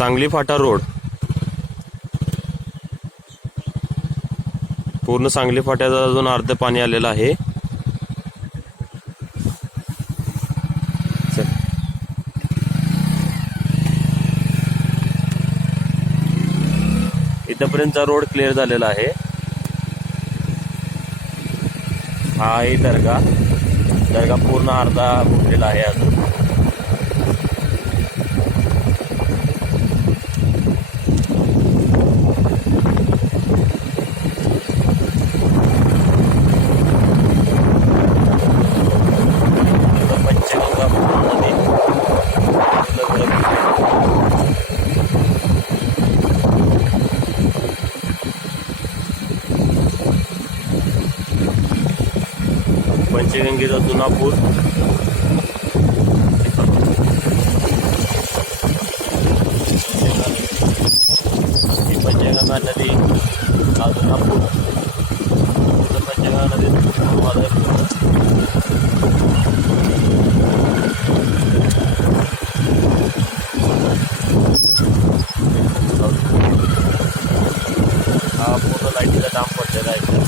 सांगली फाटा road, पूर्ण सांगली फाट्याचं अजून अर्ध पाणी आलेलं आहे. इथपर्यंतचा रोड क्लिअर झालेला आहे. हा आहे दर्गा पूर्ण अर्धा फुटलेला आहे अजून. पंचगंगेचा जुना पूल, पंचगंगा नदी हा जुना पूल, पंचगंगा नदी हा पूर्ण लाईटीचा डाम पडलेला आहे.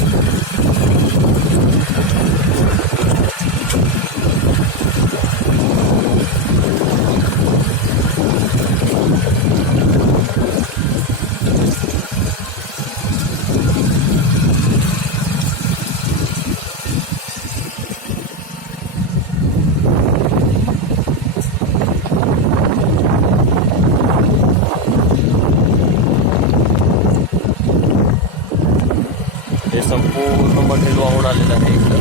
हे संपूर्ण मटेरियल वाहून आलेलं आहे इकडं.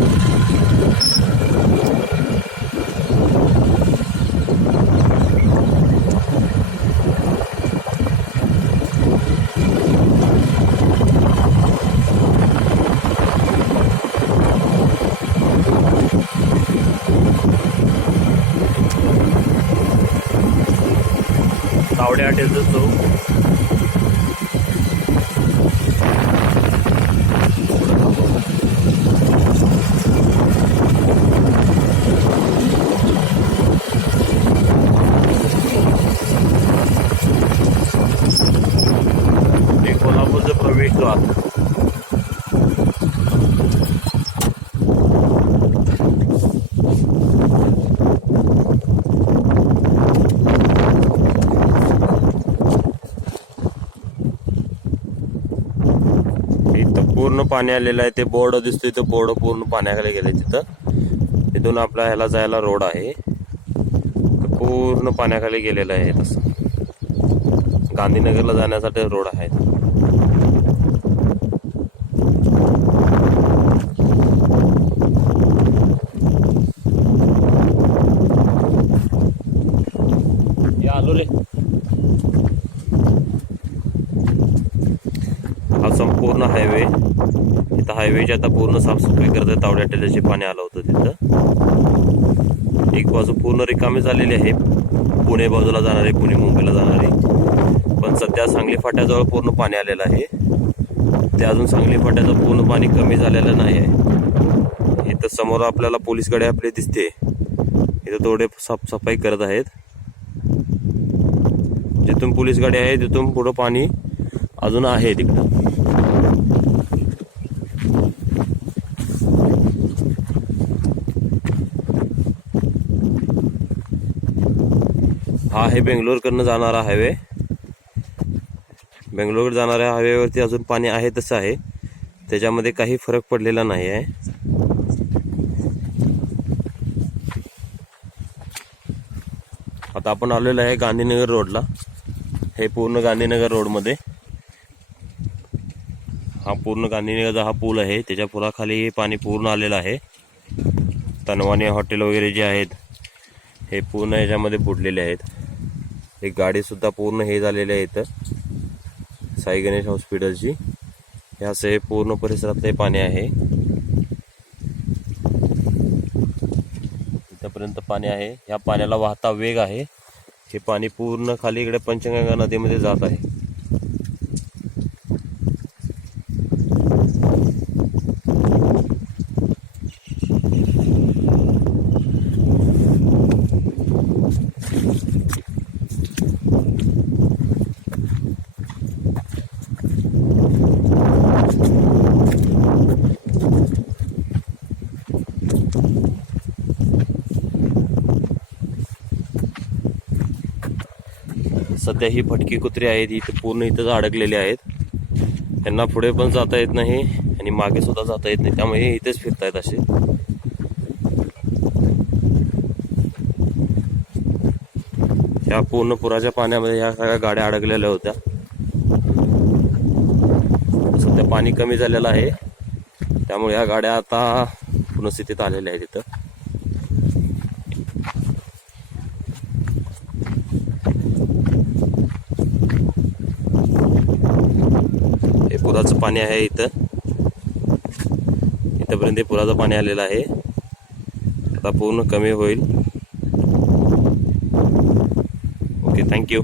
तावडे हॉटेलचं चौक, कोल्हापूरचं प्रवेशद्वार. इथं पूर्ण पाणी आलेलं आहे. ते बोर्ड दिसतोय, तो बोर्ड पूर्ण पाण्याखाली गेले. तिथून आपला ह्याला जायला रोड आहे, पूर्ण पाण्याखाली गेलेला आहे. तसं गांधीनगरला जाण्यासाठी रोड आहे. आलो रे. हा संपूर्ण हायवे. इथं हायवेची आता पूर्ण साफसफाई करत तावड्या टेल्याचे पाणी आलं होतं. तिथं एक बाजू पूर्ण रिकामी झालेली आहे, पुणे बाजूला जाणारी, पुणे मुंबईला जाणारी. पण सध्या सांगली फाट्याजवळ पूर्ण पाणी आलेलं आहे. ते अजून सांगली फाट्याचं पूर्ण पाणी कमी झालेलं नाही आहे. इथं समोर आपल्याला पोलीस गाडी आपली दिसते. इथं थोडे साफसफाई करत आहेत. जिथून पोलीस गाडी आहे तिथून पुढं पाणी अजून आहे तिकडं. हा आहे बेंगलोरकडनं जाणारा हायवे. बेंगलोरकडे जाणाऱ्या हायवेवरती अजून पाणी आहे तसं आहे, त्याच्यामध्ये काही फरक पडलेला नाही आहे. आता आपण आलेलो आहे गांधीनगर रोडला. हे पूर्ण गांधीनगर रोडमध्ये हा पूर्ण गांधीनगरचा हा पूल आहे. त्याच्या पुलाखाली पाणी पूर्ण आलेलं आहे. तनवानी हॉटेल वगैरे जे आहेत हे पूर्ण याच्यामध्ये बुडलेले आहेत. एक गाडी सुद्धा पूर्ण हे झालेली आहे इथं, साई गणेश हॉस्पिटलची. हे असं हे पूर्ण परिसरात हे पाणी आहे. इथपर्यंत पाणी आहे. ह्या पाण्याला वाहता वेग आहे. हे पाणी पूर्ण खाली इकडे पंचगंगा नदीमध्ये जात आहे. सध्या ही भटकी कुत्री आहेत इथे पूर्ण इथंच अडकलेले आहेत. त्यांना पुढे पण जाता येत नाही आणि मागे सुद्धा जाता येत नाही, त्यामुळे हे इथेच फिरतायत असे. या पूर्ण पुराच्या पाण्यामध्ये ह्या सगळ्या गाड्या अडकलेल्या होत्या. सध्या पाणी कमी झालेलं आहे, त्यामुळे ह्या गाड्या आता पूर्णस्थितीत आलेल्या आहेत इथं. हे पुराचं पाणी आहे इथपर्यंत पुराचं पाणी आलेलं आहे. आता पूर्ण कमी होईल. Okay, thank you.